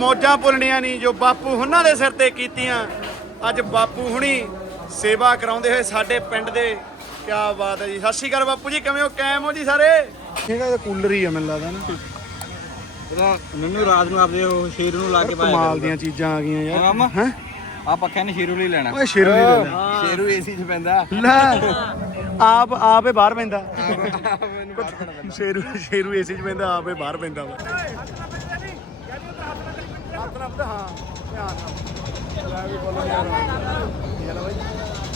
ਮੌਜਾਂ ਭੁੱਲਣੀਆਂ ਨਹੀਂ ਜੋ ਬਾਪੂ ਹੁਣਾਂ ਦੇ ਸਿਰ ਤੇ ਕੀਤੀਆਂ। ਅੱਜ ਬਾਪੂ ਹੁਣੀ ਸੇਵਾ ਕਰਾਉਂਦੇ ਹੋਏ ਸਾਡੇ ਪਿੰਡ ਦੇ। ਕੀ ਬਾਤ ਹੈ ਜੀ। ਸਤਿ ਸ਼੍ਰੀ ਅਕਾਲ ਬਾਪੂ ਜੀ ਕਿਵੇਂ ਹੋ? ਕਾਇਮ ਹੋ ਜੀ ਸਾਰੇ? ਇਹਦਾ ਕੂਲਰ ਹੀ ਆ ਮੈਨੂੰ ਲੱਗਦਾ ਨਾ। ਇਹਦਾ ਮੈਨੂੰ ਰਾਤ ਨੂੰ ਆਪਦੇ ਉਹ ਸ਼ੇਰ ਨੂੰ ਲਾ ਕੇ ਪਾਇਆ ਕਮਾਲ ਦੀਆਂ ਚੀਜ਼ਾਂ ਆ ਗਈਆਂ ਯਾਰ। ਮਾਮਾ। ਹੈ? ਆ ਪੱਖਿਆਂ ਨੇ ਸ਼ੇਰੂ ਲਈ ਲੈਣਾ। ਓਏ ਸ਼ੇਰੂ ਨਹੀਂ ਲੈਣਾ। ਸ਼ੇਰੂ ਏਸੀ 'ਚ ਪੈਂਦਾ। ਲੈ। ਆਪ ਆਪੇ ਬਾਹਰ ਪੈਂਦਾ। ਸ਼ੇਰੂ ਸ਼ੇਰੂ ਏਸੀ ਚ ਪੈਂਦਾ ਆਪੇ ਬਾਹਰ ਪੈਂਦਾ ਵਾ।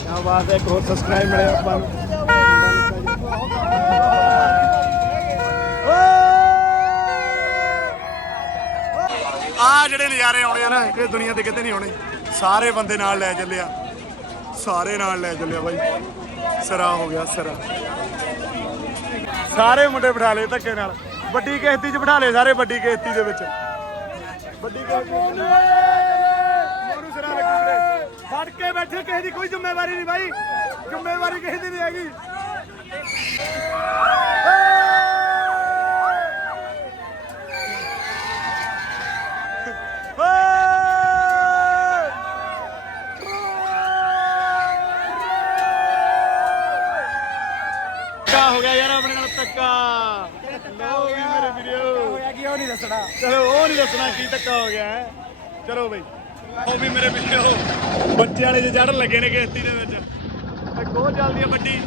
ਕਿਆ ਬਾਤ ਹੈ, ਇੱਕ ਹੋਰ ਸਬਸਕ੍ਰਾਈਬ ਮਿਲਿਆ ਆਪਾਂ ਨੂੰ। ਆ ਜਿਹੜੇ ਨਜ਼ਾਰੇ ਆਉਣੇ ਆ ਨਾ, ਇਹ ਦੁਨੀਆ ਤੇ ਕਿਤੇ ਨਹੀਂ ਆਉਣੇ। ਸਾਰੇ ਬੰਦੇ ਨਾਲ ਲੈ ਚੱਲਿਆ ਸਾਰੇ ਨਾਲ ਲੈ ਚੱਲਿਆ ਬਾਈ। ਸਰਾ ਹੋ ਗਿਆ, ਸਰਾ। ਸਾਰੇ ਮੁੰਡੇ ਬਿਠਾ ਲਏ ਧੱਕੇ ਨਾਲ। ਵੱਡੀ ਕਿਸ਼ਤੀ 'ਚ ਬਿਠਾ ਲਏ ਸਾਰੇ ਵੱਡੀ ਕਿਸ਼ਤੀ ਦੇ ਵਿੱਚ। ਵੱਡੀ ਕਿਸ਼ਤੀ ਮੋਰੂ ਸਰਾ ਲੱਗੂ ਵੀਰੇ। ਫੜ ਕੇ ਬੈਠੇ ਕਿਸੇ ਦੀ ਕੋਈ ਜ਼ਿੰਮੇਵਾਰੀ ਨਹੀਂ ਬਾਈ। ਜ਼ਿੰਮੇਵਾਰੀ ਕਿਸੇ ਦੀ ਨਹੀਂ ਹੈਗੀ। ਧੱਕਾ ਹੋ ਗਿਆ ਯਾਰ ਆਪਣੇ ਨਾਲ ਧੱਕਾ ਲਓ ਵੀ ਮੇਰੇ ਵੀਡੀਓ ਹੋਇਆ ਕੀ ਉਹ ਨਹੀਂ ਦੱਸਣਾ। ਚਲੋ ਉਹ ਨਹੀਂ ਦੱਸਣਾ ਕੀ ਧੱਕਾ ਹੋ ਗਿਆ ਹੈ। ਚਲੋ ਬਈ ਉਹ ਵੀ ਮੇਰੇ ਵੀਡੀਓ ਬੱਚੇ ਵਾਲੇ ਜੇ ਚੜਨ ਲੱਗੇ ਨੇ ਕਿਸ਼ਤੀ ਦੇ ਵਿੱਚ। ਇੱਕ ਉਹ ਚੱਲਦੀ ਆ ਵੱਡੀ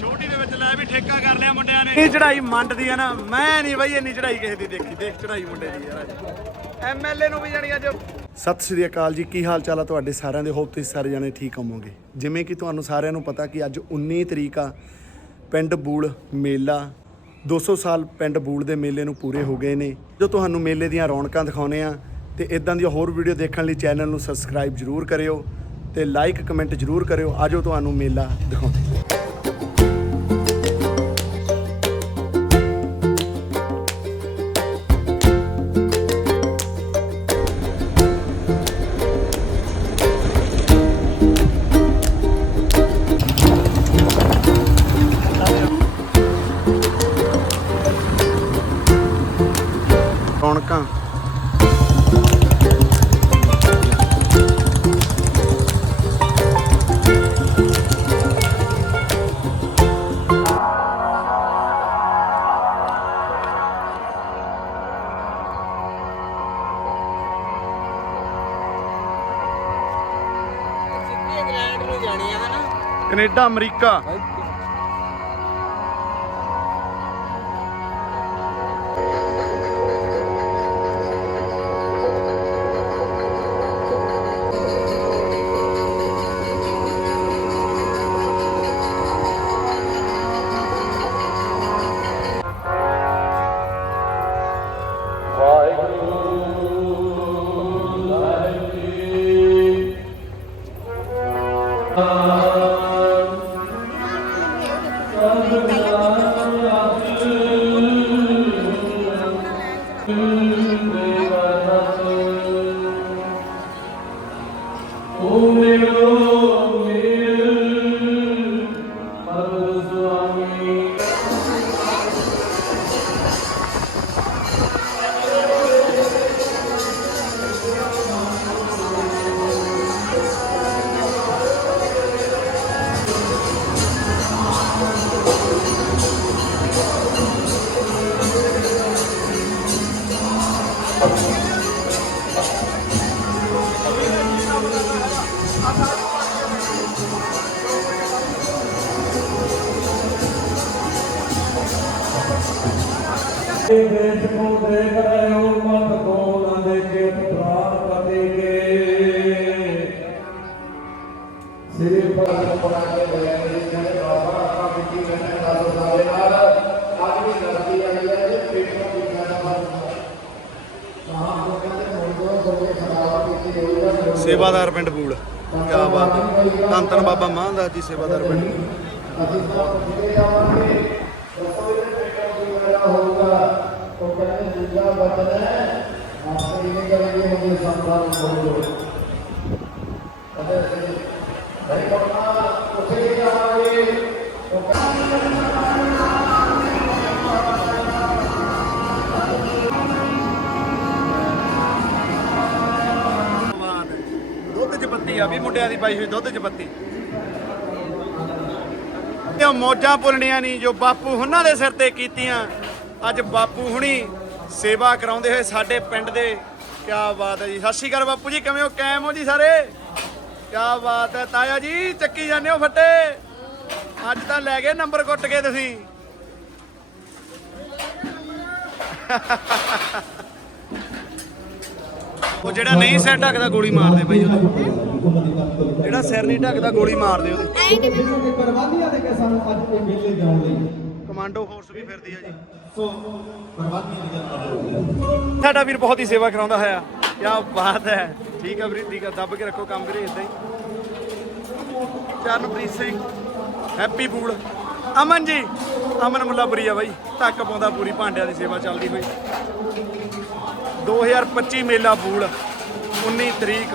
ਛੋਟੀ ਦੇ ਵਿੱਚ ਲੈ ਵੀ ਠੇਕਾ ਕਰ ਲਿਆ ਮੁੰਡਿਆਂ ਨੇ। ਇਹ ਚੜਾਈ ਮੰਡਦੀ ਆ ਨਾ ਮੈਂ ਨਹੀਂ ਬਈ ਇੰਨੀ ਚੜਾਈ ਕਿਸੇ ਦੀ ਦੇਖੀ। ਦੇਖ ਚੜਾਈ ਮੁੰਡੇ ਦੀ ਯਾਰ। ਅੱਜ ਐਮਐਲਏ ਨੂੰ ਵੀ ਜਾਣੀ ਅੱਜ। ਸਤਿ ਸ੍ਰੀ ਅਕਾਲ ਜੀ ਕੀ ਹਾਲ ਚਾਲ ਆ ਤੁਹਾਡੇ ਸਾਰਿਆਂ ਦੇ? ਹੋਪ ਤੁਸੀਂ ਸਾਰੇ ਜਣੇ ਠੀਕ ਹੋਵੋਗੇ। ਜਿਵੇਂ ਕਿ ਤੁਹਾਨੂੰ ਸਾਰਿਆਂ ਨੂੰ ਪਤਾ ਕਿ ਅੱਜ 19 ਤਰੀਕ ਆ ਪਿੰਡ ਬੂਲ ਮੇਲਾ। 200 ਸਾਲ ਪਿੰਡ ਬੂਲ ਦੇ ਮੇਲੇ ਨੂੰ ਪੂਰੇ ਹੋ ਗਏ ਨੇ। ਜੋ ਤੁਹਾਨੂੰ ਮੇਲੇ ਦੀਆਂ ਰੌਣਕਾਂ ਦਿਖਾਉਨੇ ਆ ਤੇ ਇਦਾਂ ਦੀਆਂ ਹੋਰ ਵੀਡੀਓ ਦੇਖਣ ਲਈ ਚੈਨਲ ਨੂੰ ਸਬਸਕ੍ਰਾਈਬ ਜਰੂਰ ਕਰਿਓ ਤੇ ਲਾਈਕ ਕਮੈਂਟ ਜਰੂਰ ਕਰਿਓ। ਆਜੋ ਤੁਹਾਨੂੰ ਮੇਲਾ ਦਿਖਾਉਂਦੇ ਕੈਨੇਡਾ ਅਮਰੀਕਾ। ਦੇਸ਼ ਸੇਵਾਦਾਰ ਪਿੰਡ ਬੂਲ ਪੰਜਾਬ ਬਾਤ। ਧੰਨ ਧੰਨ ਬਾਬਾ ਮਹਾਂਦਾਸ ਜੀ, ਸੇਵਾਦਾਰ ਪਿੰਡ। ਅਸੀਂ ਸਭ ਜਿਹੜੇ ਜਾਵਾਂਗੇ ਦੱਸੋ ਇਹਦੇ ਪੇਟੋਂ ਦੀ ਮੇਰਾ ਹੋਊਗਾ ਉਹ ਕਹਿੰਦੇ ਦੂਜਾ ਬਚਨ ਹੈ ਆਪੇ ਇਹ ਕਰਾਂਗੇ ਹੋਗੇ ਸੰਭਾਲ ਬੋਲੋ। ਵੀ ਮੁੰਡਿਆਂ ਦੀ ਪਾਈ ਹੋਈ ਦੁੱਧ ਚ ਬੱਤੀ। ਤੇ ਉਹ ਮੌਜਾਂ ਭੁੱਲਣੀਆਂ ਨਹੀਂ ਜੋ ਬਾਪੂ ਹੁਣਾਂ ਦੇ ਸਿਰ ਤੇ ਕੀਤੀਆਂ। ਅੱਜ ਬਾਪੂ ਹੁਣੀ ਸੇਵਾ ਕਰਾਉਂਦੇ ਹੋਏ ਸਾਡੇ ਪਿੰਡ ਦੇ। ਕੀ ਬਾਤ ਹੈ ਜੀ। ਸਤਿ ਸ਼੍ਰੀ ਅਕਾਲ ਬਾਪੂ ਜੀ, ਕਿਵੇਂ ਹੋ? ਕਾਇਮ ਹੋ ਜੀ ਸਾਰੇ? ਕੀ ਬਾਤ ਹੈ। ਤਾਇਆ ਜੀ, ਚੱਕੀ ਜਾਂਦੇ ਹੋ ਫੱਟੇ? ਅੱਜ ਤਾਂ ਲੈ ਗਏ ਨੰਬਰ ਕੁੱਟ ਕੇ ਤੁਸੀਂ। ਉਹ ਜਿਹੜਾ ਨਹੀਂ ਸਿਰ ਢੱਕਦਾ ਗੋਲੀ ਮਾਰਦੇ ਬਈ ਉਹਦੇ? ਜਿਹੜਾ ਸਿਰ ਨਹੀਂ ਢੱਕਦਾ ਗੋਲੀ ਮਾਰਦੇ ਉਹਦੇ ਪ੍ਰਬੰਧੀਆਂ ਦੇ ਕੇ ਸਾਨੂੰ ਅੱਜ ਇਹ ਮੇਲੇ ਜਾਣ ਲਈ ਕਮਾਂਡੋ ਫੋਰਸ ਵੀ ਫਿਰਦੀ ਆ ਜੀ। ਸੋ ਜਨਤਾ ਸਾਡਾ ਵੀਰ ਬਹੁਤ ਹੀ ਸੇਵਾ ਕਰਾਉਂਦਾ ਹੋਇਆ। ਕੀ ਬਾਤ ਹੈ। ਠੀਕ ਆ ਵੀਰੇ ਠੀਕ ਆ। ਦੱਬ ਕੇ ਰੱਖੋ ਕੰਮ ਵੀਰੇ ਇਦਾਂ ਹੀ। ਚਰਨਪ੍ਰੀਤ ਸਿੰਘ ਹੈਪੀ ਬੂਲ ਅਮਨ ਜੀ ਅਮਨ ਮੁੱਲਾਪੁਰੀ ਆ ਬਾਈ। ਧੱਕ ਪਾਉਂਦਾ ਪੂਰੀ ਭਾਂਡਿਆਂ ਦੀ ਸੇਵਾ ਚੱਲਦੀ ਹੋਈ। 2025 ਮੇਲਾ ਬੂਲ 19 ਤਰੀਕ।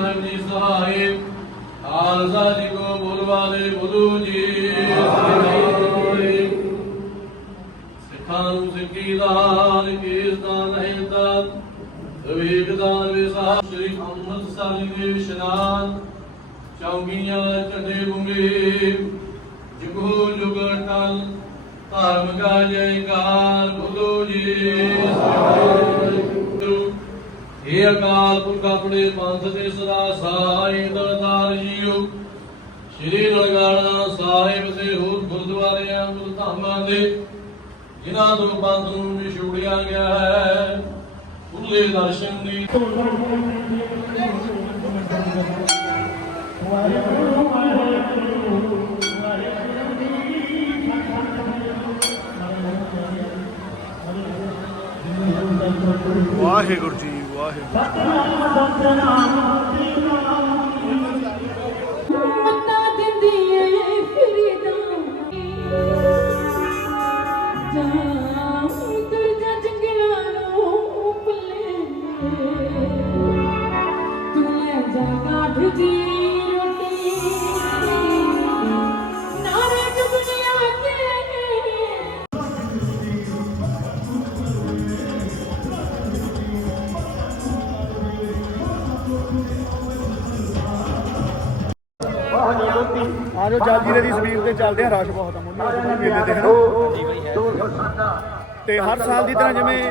ਸ੍ਰੀ ਜੀ ਸਹਾਏ ਖਾਲਸਾ ਜੀ ਕੋ ਬੋਲ ਵਾਲੇ ਜੀ। ਸਿੱਖਾਂ ਨੂੰ ਸਿੱਖੀ ਦਾਨ ਕੇਸ ਦਾਨ ਹੈ ਦਾਨ ਵਿਵੇਕ ਦਾਨ ਵਿਸਾਹ ਸ੍ਰੀ ਮੁਹੰਮਦ ਸਾਹਿਬ ਦੇ ਇਸ਼ਨਾਨ ਚੌਂਗੀਆਂ ਝੰਡੇ ਬੁੰਗੇ, ਜੁਗੋ ਜੁਗ ਟਲ ਧਰਮ ਕਾ ਜੈਕਾਰ ਇਹ ਅਕਾਲ ਪੁਰਖ ਆਪਣੇ ਪੰਥ ਦੇ ਸਦਾ ਸਹਾਈ ਦਰਦਾਰ ਜੀਓ। ਸ਼੍ਰੀ ਨਨਕਾਣਾ ਸਾਹਿਬ ਦੇ ਹੋਰ ਗੁਰਦੁਆਰਿਆਂ, ਗੁਰਧਾਮਾਂ ਦੇ, ਜਿਨ੍ਹਾਂ ਤੋਂ ਪੰਥ ਨੂੰ ਵਿਛੋੜਿਆ ਗਿਆ ਹੈ। ਖੁੱਲੇ ਦਰਸ਼ਨ ਦੀ ਵਾਹਿਗੁਰੂ ਜੀ ਵਾਹਿਗੁਰੂ Allahu ਆਜੋ ਜਲਜੀਰੇ ਦੀ ਸਪੀਡ ਤੇ ਚੱਲਦੇ ਆ ਰਸ਼ ਬਹੁਤ ਆ ਮੁੰਡੇ ਮੇਲੇ ਤੇ, ਹਨਾ? ਤੇ ਹਰ ਸਾਲ ਦੀ ਤਰ੍ਹਾਂ ਜਿਵੇਂ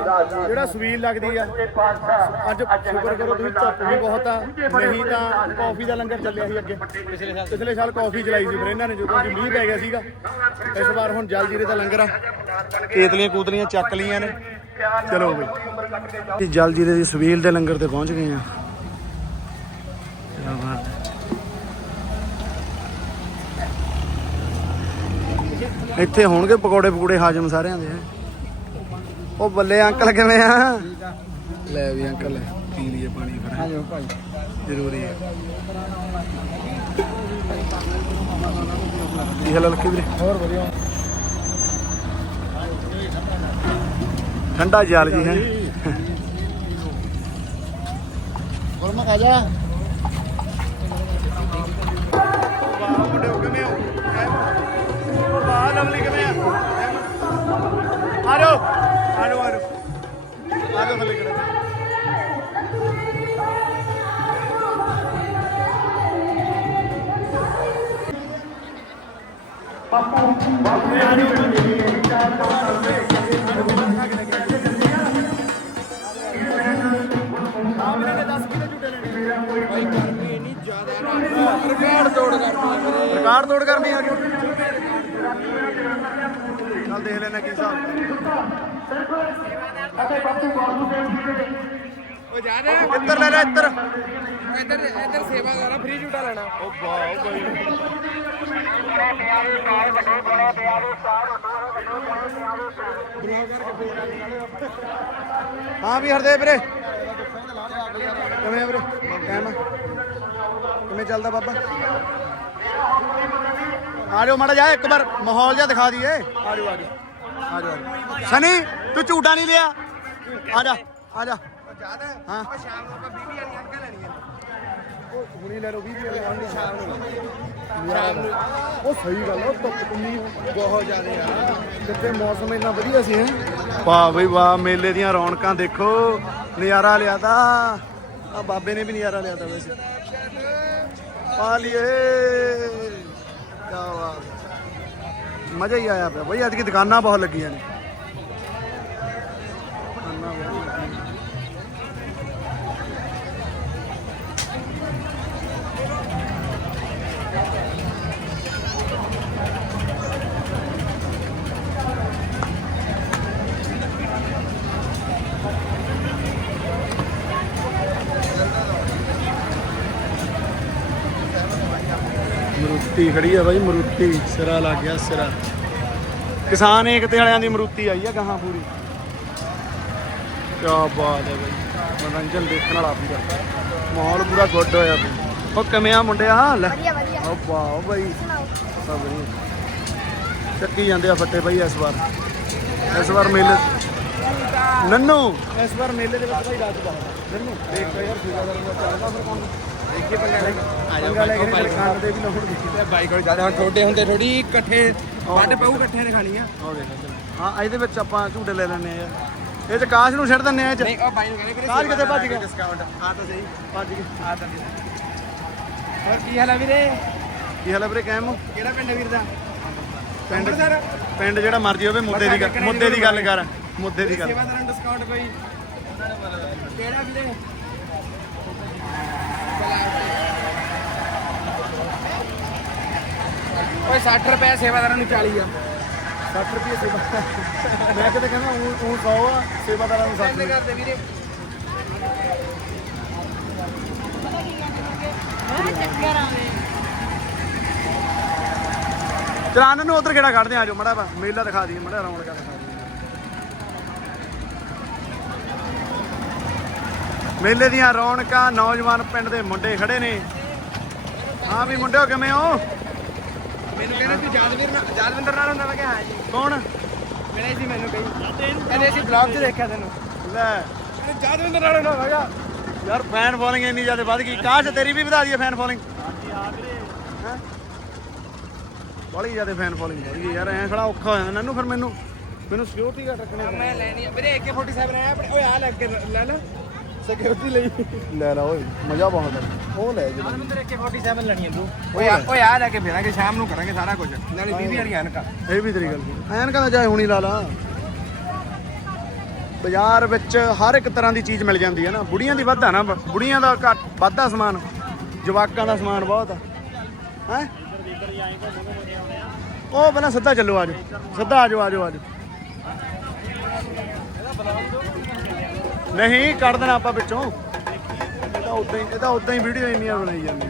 ਜਿਹੜਾ ਸਵੀਲ ਲੱਗਦੀ ਆ, ਅੱਜ ਸ਼ੁਕਰ ਕਰੋ ਤੁਸੀਂ ਧੁੱਪ ਵੀ ਬਹੁਤ ਆ, ਨਹੀਂ ਤਾਂ ਕਾਫੀ ਦਾ ਲੰਗਰ ਚੱਲਿਆ ਸੀ ਅੱਗੇ। ਪਿਛਲੇ ਸਾਲ ਪਿਛਲੇ ਸਾਲ ਕਾਫੀ ਚਲਾਈ ਸੀ, ਫਿਰ ਇਹਨਾਂ ਨੇ ਜਦੋਂ ਕਿ ਮੀਂਹ ਪੈ ਗਿਆ ਸੀਗਾ, ਇਸ ਵਾਰ ਹੁਣ ਜਲ ਜੀਰੇ ਦਾ ਲੰਗਰ ਆ। ਕੇਤਲੀਆਂ ਕੂਤਲੀਆਂ ਚੱਕ ਲੀਆਂ ਨੇ। ਚਲੋ ਬਈ। ਜਲਜੀਰੇ ਦੀ ਸਵੀਲ ਦੇ ਲੰਗਰ ਤੇ ਪਹੁੰਚ ਗਏ ਆ ਕਿਆ ਬਾਤ ਹੈ ਇੱਥੇ ਹੋਣਗੇ ਪਕੌੜੇ ਪਕੌੜੇ ਹਾਜਮ ਸਾਰਿਆਂ ਦੇ। ਉਹ ਬੱਲੇ ਅੰਕਲ ਕਿਵੇਂ ਆ? ਲੈ ਵੀ ਅੰਕਲ ਪੀ ਲਈਏ ਪਾਣੀ ਫਿਰ। ਆਜੋ ਭਾਈ। ਜ਼ਰੂਰੀ ਹੈ। ਕੀ ਹਾਲ ਲੱਕੀ ਵੀਰੇ? ਹੋਰ ਵਧੀਆ। ਠੰਡਾ ਜਲ ਜੀ ਹੈ। ਗੁਰਮੁਖ ਆ ਜਾ। ਵਾਹ ਹੋ ਲਵਲੀ ਕਿਵੇਂ ਆ ਆ ਜਾਓ ਆ ਜਾਓ ਆ ਜਾਓ ਆ ਜਾਓ ਥੱਲੇ ਕਿਹੜਾ ਰਿਕਾਰਡ ਤੋੜ ਕਰਨੀ ਆ ਚੱਲ ਦੇਖ ਲੈਣਾ ਕੀ ਹਿਸਾਬ ਉਹ ਜਾ ਰਿਹਾ? ਇੱਧਰ ਲੈ ਲੈ ਇੱਧਰ। ਇੱਧਰ ਇੱਧਰ ਸੇਵਾਦਾਰਾ ਫ੍ਰੀ ਝੂਟਾ ਲੈਣਾ। ਉਹ ਵਾਹ ਬਈ ਹਾਂ ਵੀ ਹਰਦੇਵ ਵੀਰੇ। ਕਿਵੇਂ ਵੀਰੇ? ਕਿਵੇਂ ਚੱਲਦਾ ਬਾਬਾ? ਆ ਜਾਓ ਮਾੜਾ ਜਾ ਇੱਕ ਵਾਰ ਮਾਹੌਲ ਜਿਹਾ ਦਿਖਾ ਦਈਏ। ਆ ਜਾਓ ਆ ਜਾਓ। ਆ ਜਾਓ, ਸਨੀ ਤੂੰ ਝੂਟਾ ਨਹੀਂ ਲਿਆ? ਆ ਜਾ ਆ ਜਾ। ਹਾਂ। ਸ਼ਾਮ ਨੂੰ ਆਪਾਂ 20 ਵਾਲੀਆਂ ਅੰਕਾਂ ਲੈਣੀਆਂ ਹੁਣੀ ਲੈ ਲਓ 20 ਰੁਪਏ ਆਉਣਗੇ ਸ਼ਾਮ ਨੂੰ ਸ਼ਾਮ ਨੂੰ ਉਹ ਸਹੀ ਗੱਲ ਆ ਧੁੱਪ ਕਿੰਨੀ ਬਹੁਤ ਜ਼ਿਆਦਾ ਆ। ਕਿਤੇ ਮੌਸਮ ਇੰਨਾ ਵਧੀਆ ਸੀ ਹੈ? ਵਾਹ ਬਈ ਵਾਹ ਮੇਲੇ ਦੀਆਂ ਰੌਣਕਾਂ ਦੇਖੋ। ਨਜ਼ਾਰਾ ਲਿਆ ਤਾ। ਆ ਬਾਬੇ ਨੇ ਵੀ ਨਜ਼ਾਰਾ ਲਿਆ ਤਾ ਵੈਸੇ। ਆ ਕੀ ਬਾਤ ਮਜ਼ਾ ਹੀ ਆਇਆ ਪਿਆ। ਬਈ ਅੱਜ ਕੀ ਦੁਕਾਨਾਂ ਬਹੁਤ ਲੱਗੀਆਂ ਨੇ ਦੁਕਾਨਾਂ ਬਹੁਤ ਲੱਗੀਆਂ। ਮਰੂਤੀ ਖੜੀ ਆ ਬਾਈ ਮਰੂਤੀ। ਸਿਰਾ ਲੱਗ ਗਿਆ ਸਿਰਾ। ਕਿਸਾਨ ਏਕਤੇ ਵਾਲਿਆਂ ਦੀ ਮਰੂਤੀ ਆਈ ਆ ਗਾਹਾਂ ਪੂਰੀ। ਕੀ ਬਾਤ ਹੈ ਬਾਈ। ਮਨੋਰੰਜਨ ਦੇਖਣ ਵਾਲਾ ਪੂਰਾ ਮਾਹੌਲ ਪੂਰਾ ਗੁੱਡ ਹੋਇਆ ਬਈ। ਉਹ ਕਿਵੇਂ ਆ ਮੁੰਡਿਆ? ਲੈ। ਵਧੀਆ ਵਧੀਆ। ਉਹ ਵਾਹ ਬਾਈ। ਸਭ ਵਧੀਆ। ਚੱਕੀ ਜਾਂਦੇ ਆ ਫੱਟੇ ਬਾਈ ਇਸ ਵਾਰ। ਇਸ ਵਾਰ ਮੇਲੇ ਨੰਨੂ। ਇਸ ਵਾਰ ਮੇਲੇ ਦੇ ਵਿੱਚ ਬਾਈ ਰਾਜ ਬਹੁਤ ਨੰਨੂ ਦੇਖ ਯਾਰ ਸੀਗਾ ਦਾ ਚੱਲਦਾ ਫਿਰ ਕੌਣ ਦੇਖੀ ਪੰਗਾ ਲੈ ਆ ਪੰਗਾ ਲੈ ਕੇ ਦੁਕਾਨ ਤੇ ਵੀ ਲਾਉਣ ਦੀ ਬਾਈਕ ਕੋਲ ਜ਼ਿਆਦਾ ਹੁਣ ਛੋਟੇ ਹੁੰਦੇ ਥੋੜੀ ਇਕੱਠੇ ਵੱਡ ਪਊ ਇਕੱਠੇ ਨੇ ਖਾਣੀਆਂ। ਆਹ ਦੇਖ ਇੱਧਰ। ਹਾਂ ਇਹਦੇ ਵਿੱਚ ਆਪਾਂ ਝੂਟੇ ਲੈ ਲੈਣੇ ਆ ਯਾਰ। ਇਹ ਚ ਕਾਸ਼ ਨੂੰ ਛੱਡ ਦਿੰਨੇ ਆ ਇਹ ਚ। ਨਹੀਂ ਉਹ ਬਾਈ ਨੂੰ ਕਹਿੰਦੇ ਕਾਸ਼ ਕਿਤੇ ਭੱਜ ਗਿਆ। ਡਿਸਕਾਊਂਟ ਆ ਤਾਂ ਸਹੀ ਭੱਜ ਗਿਆ। ਆ ਤਾਂ ਸਹੀ। ਹੋਰ ਕੀ ਹਾਲ ਆ ਵੀਰੇ? ਕੀ ਹਾਲ ਹੈ ਵੀਰੇ ਕਾਇਮ ਹੋ? ਕਿਹੜਾ ਪਿੰਡ ਵੀਰ ਦਾ? ਪਿੰਡ ਅੰਮ੍ਰਿਤਸਰ? ਪਿੰਡ ਜਿਹੜਾ ਮਰਜ਼ੀ ਹੋਵੇ ਮੁੱਦੇ ਦੀ ਗੱਲ ਮੁੱਦੇ ਦੀ ਗੱਲ ਕਰ ਮੁੱਦੇ ਦੀ ਗੱਲ। ਸੇਵਾਦਾਰਾਂ ਡਿਸਕਾਊਂਟ ਕੋਈ? ਕਿਹੜਾ ਵੀਰੇ? ਓਏ 60 ਰੁਪਏ ਸੇਵਾਦਾਰਾਂ ਨੂੰ 40 ਆ। 60 ਰੁਪਏ ਸੇਵਾ ਮੈਂ ਕਿਤੇ ਕਹਿੰਦਾ ਉਹ ਉਹ 100 ਆ ਸੇਵਾਦਾਰਾਂ ਨੂੰ 60 ਕਿੰਨੇ ਕਰਦੇ ਵੀਰੇ। ਚਲਾਨ ਨੂੰ ਉਧਰ ਕਿਹੜਾ ਕੱਢਦੇ ਆ ਜੋ ਮੜਾ ਮੇਲਾ ਦਿਖਾ ਦਈਏ ਮੜਾ ਰੌਣਕਾਂ ਦਿਖਾ ਦਈਏ। ਮੇਲੇ ਦੀਆਂ ਰੌਣਕਾਂ ਨੌਜਵਾਨ ਪਿੰਡ ਦੇ ਮੁੰਡੇ ਖੜੇ ਨੇ। ਹਾਂ ਵੀ ਮੁੰਡਿਓ ਕਿਵੇਂ ਹੋ? ਮੈਨੂੰ ਕਹਿੰਦੇ ਤੂੰ ਜਾਦਵੀਰ ਨਾਲ ਜਾਦਵਿੰਦਰ ਨਾਲ ਹੁੰਦਾ ਮੈਂ ਕਿਹਾ ਹਾਂ ਜੀ। ਕੌਣ? ਮਿਲੇ ਸੀ ਮੈਨੂੰ ਕਈ ਕਹਿੰਦੇ ਅਸੀਂ ਬਲੌਗ 'ਚ ਦੇਖਿਆ ਤੈਨੂੰ। ਲੈ। ਜਾਦਵਿੰਦਰ ਨਾਲ ਹੁੰਦਾ ਮੈਂ ਕਿਹਾ ਯਾਰ ਫੈਨ ਫੋਲੋਇੰਗ ਇੰਨੀ ਜ਼ਿਆਦਾ ਵੱਧ ਗਈ। ਕਾਸ਼ ਤੇਰੀ ਵੀ ਵਧਾ ਦਈਏ ਫੈਨ ਫੋਲੋਇੰਗ ਬੜੀ ਜ਼ਿਆਦਾ ਫੈਨ ਫੋਲੋਇੰਗ ਵੱਧ ਗਈ ਯਾਰ ਐਂ ਖੜਾ ਔਖਾ ਹੋ ਜਾਂਦਾ। ਨੰਨੂ ਫਿਰ ਮੈਨੂੰ ਮੈਨੂੰ ਸਿਕਿਉਰਿਟੀ ਘੱਟ ਰੱਖਣੀ ਪੈਂਦੀ ਮੈਂ ਲੈਣੀ ਆ। ਵੀਰੇ AK47 ਆਇਆ ਆਪਣੇ ਓਏ ਆ ਲੈ ਕੇ ਲੈ ਲੈ। ਸਿਕਿਉਰਿਟੀ ਲਈ। ਲੈ ਲਾ ਓਏ ਮਜ਼ਾ ਬਹੁਤ ਆ। ਉਹ ਲੈ ਜੀ ਜਾਦਵਿੰਦਰ AK47 ਲੈਣੀ ਆ ਤੂੰ ਓਏ ਆ ਓਏ ਆ ਲੈ ਕੇ ਫੇਰਾਂਗੇ ਸ਼ਾਮ ਨੂੰ ਕਰਾਂਗੇ ਸਾਰਾ ਕੁਝ ਨਾਲੇ 20 ਵਾਲੀਆਂ ਅਨਕਾ ਇਹ ਵੀ ਤੇਰੀ ਗੱਲ ਐਨ ਕਹਿੰਦਾ ਜਾਏ ਹੁਣੀ ਲਾ ਲਾ। ਬਾਜ਼ਾਰ ਵਿੱਚ ਹਰ ਇੱਕ ਤਰ੍ਹਾਂ ਦੀ ਚੀਜ਼ ਮਿਲ ਜਾਂਦੀ ਹੈ ਨਾ। ਬੁੜੀਆਂ ਦੀ ਵੱਧ ਨਾ। ਬੁੜੀਆਂ ਦਾ ਘੱਟ ਵੱਧਾ ਸਮਾਨ। ਜਵਾਕਾਂ ਦਾ ਸਮਾਨ ਬਹੁਤ ਹੈ? ਉਹ ਪਹਿਲਾਂ ਸਿੱਧਾ ਚੱਲੋ ਆਜੋ ਸਿੱਧਾ ਆਜੋ ਆਜੋ ਆਜੋ ਨਹੀਂ ਕੱਢ ਦੇਣਾ ਆਪਾਂ ਵਿੱਚੋਂ। ਤਾਂ ਉਦਾਂ ਹੀ ਇਹ ਤਾਂ ਉਦਾਂ ਹੀ ਵੀਡੀਓ ਇੰਨੀਆਂ ਬਣਾਈ ਜਾਂਦੀਆਂ।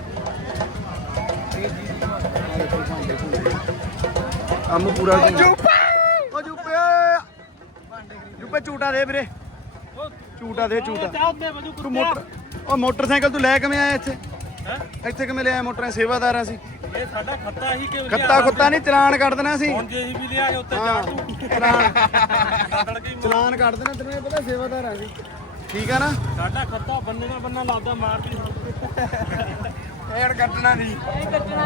ਕੰਮ ਪੂਰਾ ਉਹ ਜੁੱਪੇ! ਜੁੱਪੇ! ਝੂਟਾ ਦੇ ਵੀਰੇ। ਝੂਟਾ ਦੇ ਝੂਟਾ। ਤੂੰ ਮੋਟਰ ਉਹ ਮੋਟਰਸਾਈਕਲ ਤੂੰ ਲੈ ਕਿਵੇਂ ਆਇਆ ਇੱਥੇ? ਇੱਥੇ ਕਿਵੇਂ ਲਿਆਇਆ ਮੋਟਰਾਂ? ਸੇਵਾਦਾਰਾਂ ਸੀ ਇਹ ਸਾਡਾ ਖੱਤਾ ਹੀ ਕਿ ਖੱਤਾ ਖੁੱਤਾ ਨਹੀਂ ਚਲਾਨ ਕੱਢ ਦੇਣਾ ਸੀ ਹੁਣ ਜੇ ਵੀ ਲਿਆ ਉੱਤੇ ਹਾਂ ਚਲਾਨ। ਗਈ ਚਲਾਨ ਕੱਢ ਦੇਣਾ ਤੈਨੂੰ ਇਹ ਪਤਾ ਸੇਵਾਦਾਰਾਂ ਸੀ ਠੀਕ ਆ ਨਾ? ਸਾਡਾ ਖੱਤਾ ਬੰਨੇ ਨਾਲ ਬੰਨਾ ਲਾਦਾ ਮਾਰਦੀ ਐਡ ਕੱਟਣਾ ਨਹੀਂ।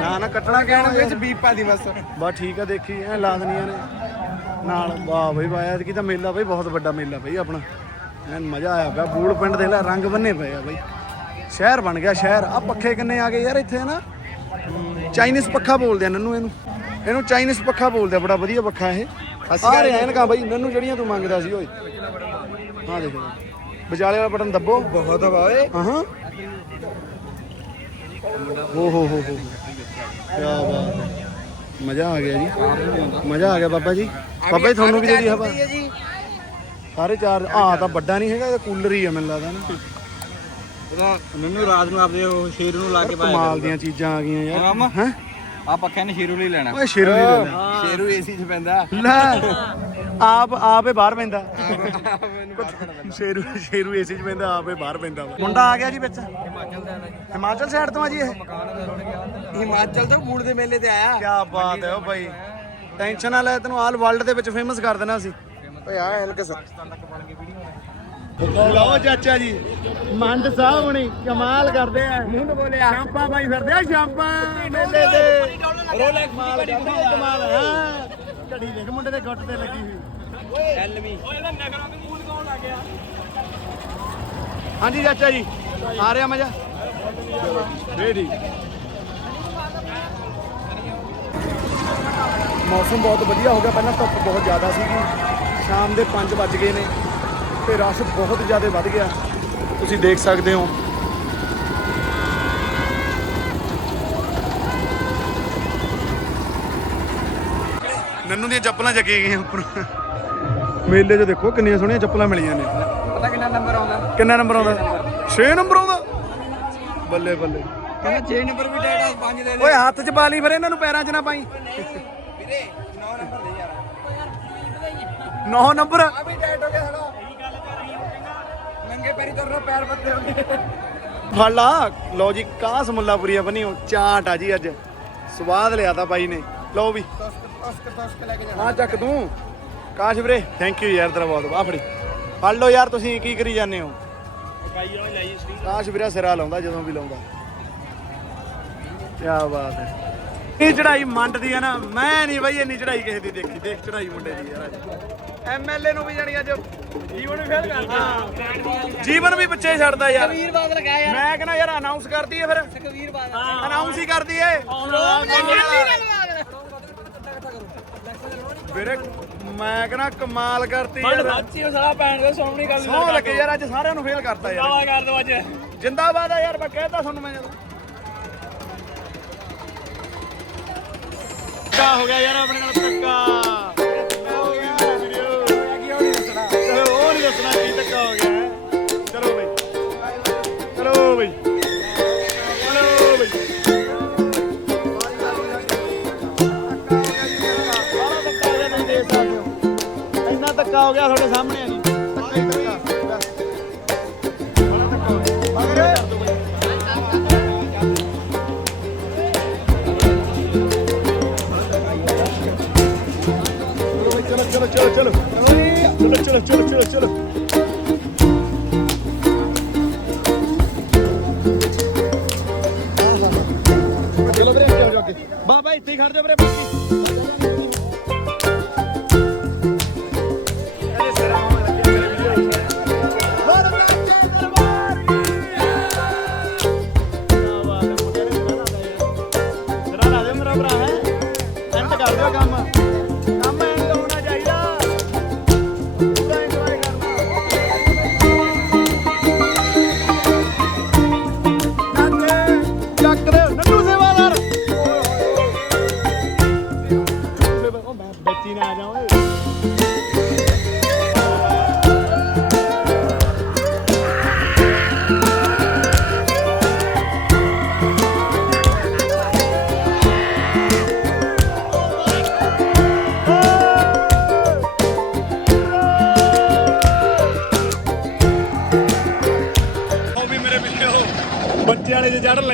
ਨਾ ਨਾ ਕੱਟਣਾ ਕਿਉਂ ਵਿੱਚ ਬੀਪ ਪਾ ਦੀ ਬਸ। ਬਸ ਠੀਕ ਆ ਦੇਖੀ ਐ ਲਾ ਦਨੀਆਂ ਨੇ। ਨਾਲ ਵਾਹ ਬਈ ਵਾਹ ਐਤਕੀ ਤਾਂ ਮੇਲਾ ਬਈ ਬਹੁਤ ਵੱਡਾ ਮੇਲਾ ਬਈ ਆਪਣਾ। ਐਨ ਮਜ਼ਾ ਆਇਆ ਪਿਆ ਬੂਲ ਪਿੰਡ ਦੇ ਲੈ ਰੰਗ ਬੰਨੇ ਪਏ ਆ ਬਈ। ਸ਼ਹਿਰ ਬਣ ਗਿਆ ਸ਼ਹਿਰ। ਆ ਪੱਖੇ ਕਿੰਨੇ ਆ ਗਏ ਯਾਰ ਇੱਥੇ ਨਾ ਚਾਈਨੀਜ਼ ਪੱਖਾ ਬੋਲਦੇ ਆ ਨੰਨੂ ਇਹਨੂੰ। ਇਹਨੂੰ ਚਾਈਨੀਜ਼ ਪੱਖਾ ਬੋਲਦੇ ਆ ਬੜਾ ਵਧੀਆ ਪੱਖਾ ਇਹ। ਆ ਰਿਹਾ ਐਨਕਾਂ ਬਾਈ ਮੈਨੂੰ ਜਿਹੜੀਆਂ ਤੂੰ ਮੰਗਦਾ ਸੀ ਓਏ। ਹਾਂ ਦੇਖ। ਵਿਚਾਲੇ ਵਾਲਾ ਬਟਨ ਦੱਬੋ। ਬਹੁਤ ਹਵਾ ਓਏ ਹਾਂ ਹਾਂ ਹੋ ਹੋ। ਹੋ ਹੋ ਕੀ ਬਾਤ ਹੈ। ਮਜ਼ਾ ਆ ਗਿਆ ਜੀ। ਮਜ਼ਾ ਆ ਗਿਆ ਬਾਬਾ ਜੀ। ਬਾਬਾ ਜੀ ਤੁਹਾਨੂੰ ਵੀ ਦੇ ਦੀ ਹਵਾ ਸਾਰੇ ਚਾਰ ਆ ਤਾਂ ਵੱਡਾ ਨਹੀਂ ਹੈਗਾ ਇਹ ਕੂਲਰ ਹੀ ਆ ਮੈਨੂੰ ਲੱਗਦਾ ਨਾ। ਮੈਨੂੰ ਰਾਤ ਨੂੰ ਆਪਦੇ ਉਹ ਸ਼ੇਰ ਨੂੰ ਲਾ ਕੇ ਕਮਾਲ ਦੀਆਂ ਚੀਜ਼ਾਂ ਆ ਗਈਆਂ ਯਾਰ। ਹੈ? ਆ ਪੱਖਿਆਂ ਨੇ ਸ਼ੇਰੂ ਲਈ ਲੈਣਾ। ਓਏ ਸ਼ੇਰੂ ਨਹੀਂ ਲੈਣਾ। ਸ਼ੇਰੂ ਏਸੀ 'ਚ ਪੈਂਦਾ। ਲੈ ਆਪ ਆਪ ਬਾਹਰ ਪੈਂਦਾ। ਸ਼ੇਰੂ ਸ਼ੇਰੂ ਏਸੀ ਚ ਪੈਂਦਾ ਆਪ ਬਾਹਰ ਪੈਂਦਾ। ਮੁੰਡਾ ਆ ਗਿਆ ਜੀ ਵਿੱਚ। ਹਿਮਾਚਲ ਸਾਈਡ ਤੋਂ ਆ ਜੀ ਇਹ। ਹਿਮਾਚਲ ਤੋਂ ਬੂੜ ਦੇ ਮੇਲੇ ਤੇ ਆਇਆ। ਕੀ ਬਾਤ ਹੈ ਓ ਭਾਈ। ਟੈਨਸ਼ਨ ਨਾ ਲੈ ਤੈਨੂੰ ਆਲ ਵਰਲਡ ਦੇ ਵਿੱਚ ਫੇਮਸ ਕਰ ਦੇਣਾ ਸੀ ਓਏ ਆ ਹਲਕਸ ਲਓ ਚਾਚਾ ਜੀ। ਮੰਡ ਸਾਹਿਬ ਹੁਣੀ ਕਮਾਲ ਕਰਦੇ ਆ। ਮੂੰਹ ਬੋਲਿਆ। ਸ਼ਾਂਪਾ ਬਾਈ ਫਿਰਦੇ ਆ ਸ਼ਾਂਪਾ ਮੇਲੇ ਤੇ ਰੋਲੇ ਕਮਾਲ ਕਰਦੇ ਆ, ਕਮਾਲ ਹਾਂ। ਘੜੀ ਦੇਖ ਮੁੰਡੇ ਦੇ ਗੁੱਟ ਤੇ ਲੱਗੀ ਹੋਈ। ਐਲਵੀ। ਹਾਂਜੀ ਚਾਚਾ ਜੀ। ਆ ਰਿਹਾ ਮਜ਼ਾ। ਰੈਡੀ ਮੌਸਮ ਬਹੁਤ ਵਧੀਆ ਹੋ ਗਿਆ। ਪਹਿਲਾਂ ਧੁੱਪ ਬਹੁਤ ਜ਼ਿਆਦਾ ਸੀਗੀ। ਸ਼ਾਮ ਦੇ 5 ਵੱਜ ਗਏ ਨੇ। ਤੇ ਰਸ਼ ਬਹੁਤ ਜ਼ਿਆਦਾ ਵੱਧ ਗਿਆ। ਤੁਸੀਂ ਦੇਖ ਸਕਦੇ ਹੋ। ਨੰਨੂ ਦੀਆਂ ਚੱਪਲਾਂ ਚੱਕੀ ਗਈਆਂ ਉੱਪਰ। ਮੇਲੇ 'ਚ ਦੇਖੋ ਕਿੰਨੀਆਂ ਸੋਹਣੀਆਂ ਚੱਪਲਾਂ ਮਿਲੀਆਂ ਨੇ। ਪਤਾ ਕਿੰਨਾ ਨੰਬਰ ਆਉਂਦਾ? ਕਿੰਨਾ ਨੰਬਰ ਆਉਂਦਾ? 6 ਨੰਬਰ ਆਉਂਦਾ? ਬੱਲੇ ਬੱਲੇ। ਕਹਿੰਦਾ 6 ਨੰਬਰ ਵੀ ਡੇਟ ਆ 5 ਦੇ। ਓਏ ਹੱਥ 'ਚ ਪਾ ਲਈ ਫਿਰ ਇਹਨਾਂ ਨੂੰ ਪੈਰਾਂ 'ਚ ਨਾ ਪਾਈ। ਵੀਰੇ 9 ਨੰਬਰ ਦੇ ਯਾਰ। 9 ਨੰਬਰ ਆ ਵੀ ਡੇਟ ਹੋ ਗਿਆ ਸਾਡਾ ਨੰਗੇ ਪੈਰੀ ਤੁਰਨਾ ਪੈਰ ਬੱਤੇ ਹੋ ਗਏ ਫੜ ਲਾ। ਜੀ ਕਾਸ ਮੁੱਲਾਪੁਰੀਆ ਬਣੀ ਉਹ ਚਾਟ ਆ ਜੀ ਅੱਜ। ਸਵਾਦ ਲਿਆ ਤਾ ਬਾਈ ਨੇ। ਲਓ ਵੀ। ਆ ਚੱਕ ਤੂੰ। ਕਾਸ਼ ਵੀਰੇ ਥੈਂਕ ਯੂ ਯਾਰ ਤੇਰਾ ਬਹੁਤ। ਆ ਫੜੀ। ਫੜ ਲਓ ਯਾਰ ਤੁਸੀਂ ਕੀ ਕਰੀ ਜਾਂਦੇ ਹੋ? ਕਾਸ਼ ਵੀਰਾ ਸਿਰਾ ਲਾਉਂਦਾ ਜਦੋਂ ਵੀ ਲਾਉਂਦਾ। ਕੀ ਬਾਤ ਹੈ। ਇਹ ਚੜਾਈ ਮੰਡ ਦੀ ਆ ਨਾ ਮੈਂ ਨਹੀਂ ਬਈ ਇੰਨੀ ਚੜਾਈ ਕਿਸੇ ਦੀ ਦੇਖੀ। ਦੇਖ ਚੜਾਈ ਮੁੰਡੇ ਦੀ ਯਾਰ ਅੱਜ। ਐਮਐਲਏ ਨੂੰ ਵੀ ਜਾਣੀ ਅੱਜ ਜੀਵਨ ਵੀ ਫੇਲ ਕਰਦਾ ਜੀਵਨ ਵੀ ਪਿੱਛੇ ਛੱਡਦਾ ਯਾਰ। ਵੀਰ ਬਾਦਲ ਗਿਆ ਯਾਰ। ਮੈਂ ਕਹਿੰਦਾ ਯਾਰ ਅਨਾਉਂਸ ਕਰਦੀ ਏ ਫਿਰ। ਵੀਰ ਬਾਦਲ। ਅਨਾਉਂਸ ਹੀ। ਕਰਦੀ ਏ ਵੀਰੇ ਮੈਂ ਕਹਿੰਦਾ ਕਮਾਲ ਕਰਤੀ ਯਾਰ। ਸੱਚੀ ਉਹ ਸਾਲਾ ਪੈਣ ਦੇ ਸੋਹਣੀ ਗੱਲ ਸੌ ਲੱਗੇ ਯਾਰ ਅੱਜ ਸਾਰਿਆਂ ਨੂੰ ਫੇਲ ਕਰਤਾ ਯਾਰ। ਆਵਾ ਕਰ ਦੋ ਅੱਜ। ਜਿੰਦਾਬਾਦ ਆ ਯਾਰ ਮੈਂ ਕਹਿਤਾ ਤੁਹਾਨੂੰ ਮੈਂ ਜਦੋਂ। ਕਾ ਹੋ ਗਿਆ ਯਾਰ ਆਪਣੇ ਨਾਲ ਧੱਕਾ। ਹੋ ਗਿਆ ਤੁਹਾਡੇ ਸਾਹਮਣੇ ਆ ਜੀ। ਚਲੋ ਚਲੋ ਚਲੋ। ਚਲੋ ਚਲੋ ਚਲੋ ਚਲੋ ਚਲੋ।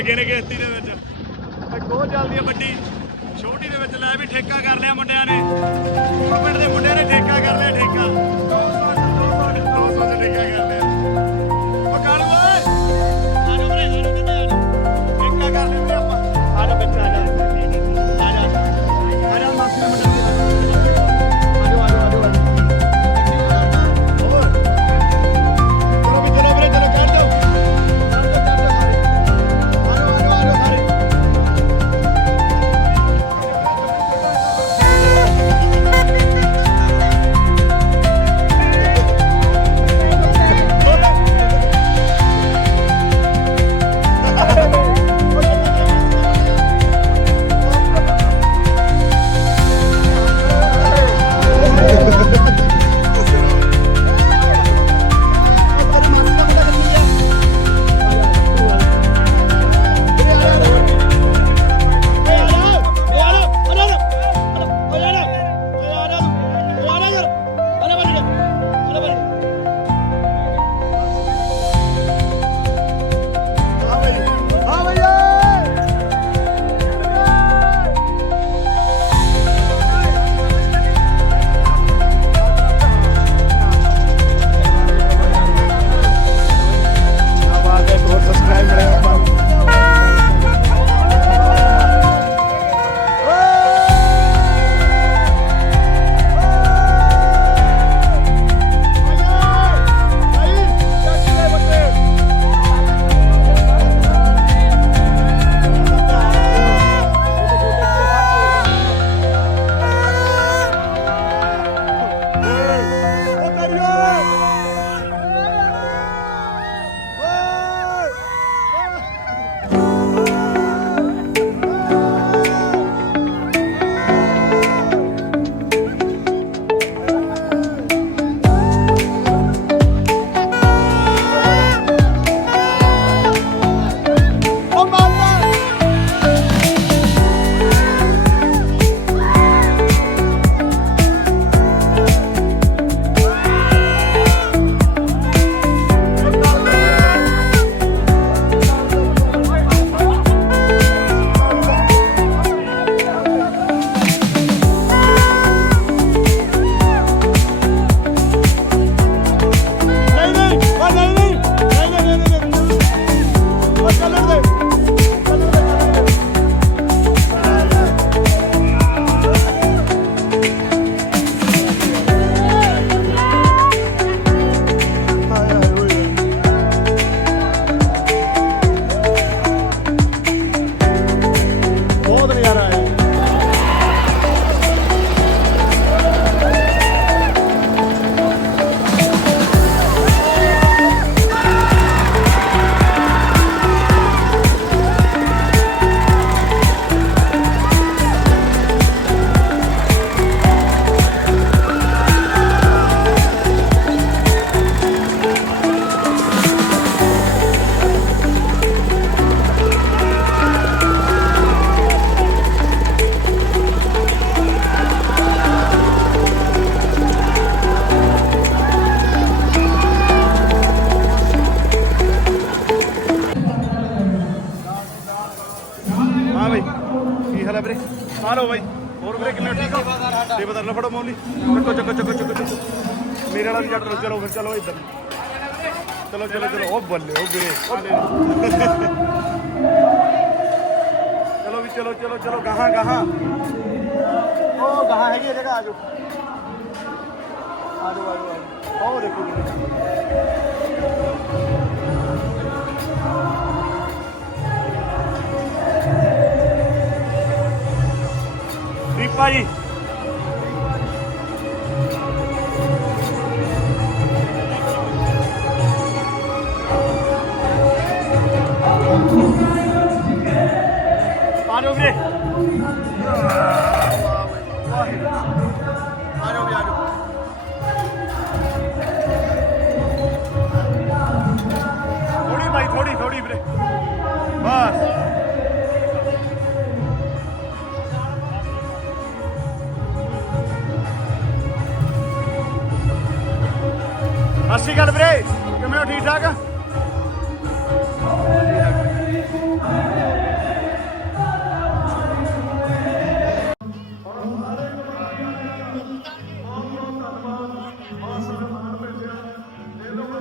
ਲੱਗੇ ਨੇ ਕਿਸ਼ਤੀ ਦੇ ਵਿੱਚ। ਤੇ ਉਹ ਚੱਲਦੀ ਆ ਵੱਡੀ ਛੋਟੀ ਦੇ ਵਿੱਚ ਲੈ ਵੀ ਠੇਕਾ ਕਰ ਲਿਆ ਮੁੰਡਿਆਂ ਨੇ। ਪਿੰਡ ਦੇ ਮੁੰਡਿਆਂ ਨੇ ਠੇਕਾ ਕਰ ਲਿਆ, ਠੇਕਾ। 200 200 200 ਠੇਕਾ ਕਰ ਲਿਆ।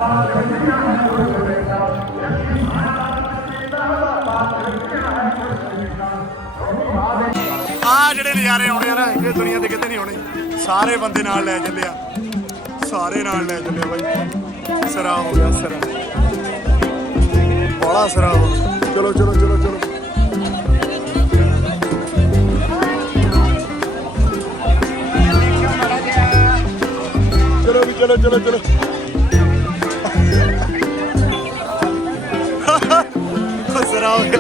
ਆ ਜਿਹੜੇ ਨਜ਼ਾਰੇ ਆਉਣੇ ਆ ਨਾ, ਇਹ ਦੁਨੀਆ ਤੇ ਕਿਤੇ ਨਹੀਂ ਆਉਣੇ ਸਾਰੇ ਬੰਦੇ ਨਾਲ ਲੈ ਚੱਲੇ ਆ। ਸਾਰੇ ਨਾਲ ਲੈ ਚੱਲੇ ਬਾਈ। ਸਰਾ ਹੋ ਗਿਆ, ਸਰਾ। ਬੜਾ ਸਰਾ ਹੋ ਚਲੋ ਚਲੋ ਚਲੋ ਚਲੋ। ਚਲੋ ਵੀ, ਚਲੋ ਚਲੋ ਚਲੋ। ਸਰਾ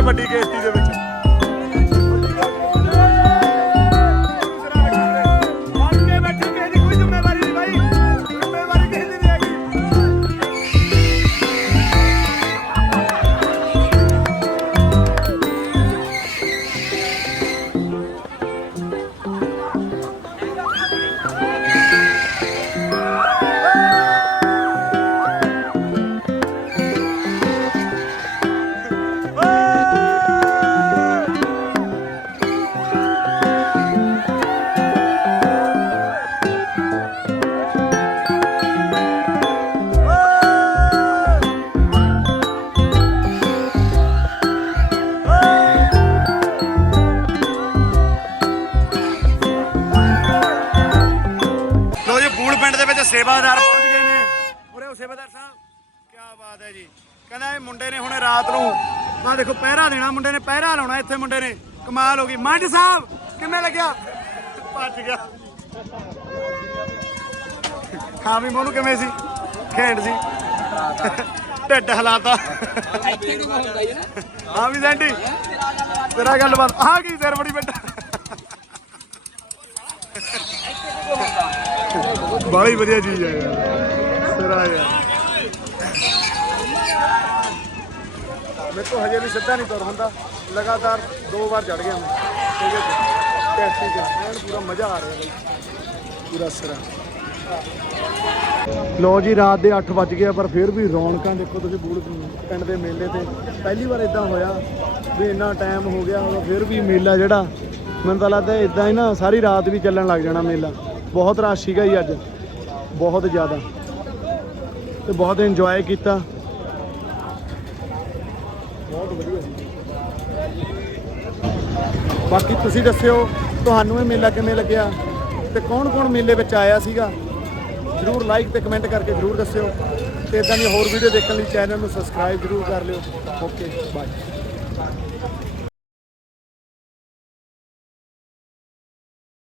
ਵੱਡੀ ਕਿਸ਼ਤੀ ਦੇ ਵਿੱਚ। ਮੁੰਡੇ ਨੇ ਹੁਣੇ ਰਾਤ ਨੂੰ। ਆ ਦੇਖੋ, ਪਹਿਰਾ ਦੇਣਾ ਮੁੰਡੇ ਨੇ, ਪਹਿਰਾ ਲਾਉਣਾ ਇੱਥੇ ਮੁੰਡੇ ਨੇ। ਕਮਾਲ ਹੋ ਗਈ। ਮੰਡ ਸਾਹਿਬ, ਕਿਵੇਂ ਲੱਗਿਆ? ਭੱਜ ਗਿਆ। ਹਾਂ ਵੀ ਮੋਨੂੰ ਕਿਵੇਂ ਸੀ? ਖੇਡ ਸੀ। ਢਿੱਡ ਹਲਾਤਾ। ਹਾਂ ਵੀ ਸੈਂਟੀ। ਤੇਰਾ ਗੱਲਬਾਤ। ਆ ਗਈ ਸਿਰ ਬੜੀ ਬੈਠਾ ਬੜੀ ਵਧੀਆ ਚੀਜ਼ ਹੈ ਯਾਰ। ਸਿਰਾ ਯਾਰ। ਮੇਰੇ ਤੋਂ ਹਜੇ ਵੀ ਸਿੱਧਾ ਨਹੀਂ ਤੁਰ ਹੁੰਦਾ। ਲਗਾਤਾਰ ਦੋ ਵਾਰ ਚੜ ਗਿਆ ਮੈਂ। ਠੀਕ ਹੈ ਜੀ। ਟੈਕਸੀ ਤੇ ਐਨ ਪੂਰਾ ਮਜ਼ਾ ਆ ਰਿਹਾ ਬਈ। ਪੂਰਾ ਸਿਰਾ। ਲੋ ਜੀ, ਰਾਤ ਦੇ 8 ਵੱਜ ਗਏ ਪਰ ਫਿਰ ਵੀ ਰੌਣਕਾਂ ਦੇਖੋ ਤੁਸੀਂ ਬੂੜ ਪਿੰਡ ਦੇ ਮੇਲੇ ਤੇ। ਪਹਿਲੀ ਵਾਰ ਇਦਾਂ ਹੋਇਆ ਵੀ ਇੰਨਾ ਟਾਈਮ ਹੋ ਗਿਆ, ਹੁਣ ਫਿਰ ਵੀ ਮੇਲਾ ਜਿਹੜਾ, ਮੈਨੂੰ ਤਾਂ ਲੱਗਦਾ ਇਦਾਂ ਹੀ ਨਾ, ਸਾਰੀ ਰਾਤ ਵੀ ਚੱਲਣ ਲੱਗ ਜਾਣਾ ਮੇਲਾ। ਬਹੁਤ ਰਸ਼ ਸੀਗਾ ਜੀ ਅੱਜ। ਬਹੁਤ ਜ਼ਿਆਦਾ। ਤੇ ਬਹੁਤ ਇੰਜੋਏ ਕੀਤਾ ਬਹੁਤ ਵਧੀਆ ਸੀ ਬਾਕੀ ਤੁਸੀਂ ਦੱਸਿਓ, ਤੁਹਾਨੂੰ ਇਹ ਮੇਲਾ ਕਿਵੇਂ ਲੱਗਿਆ ਤੇ ਕੌਣ ਕੌਣ ਮੇਲੇ ਵਿੱਚ ਆਇਆ ਸੀਗਾ? ਜਰੂਰ ਲਾਈਕ ਤੇ ਕਮੈਂਟ ਕਰਕੇ ਜਰੂਰ ਦੱਸਿਓ ਤੇ ਇਦਾਂ ਦੀ ਹੋਰ ਵੀਡੀਓ ਦੇਖਣ ਲਈ ਚੈਨਲ ਨੂੰ ਸਬਸਕ੍ਰਾਈਬ ਜਰੂਰ ਕਰ ਲਿਓ। Okay bye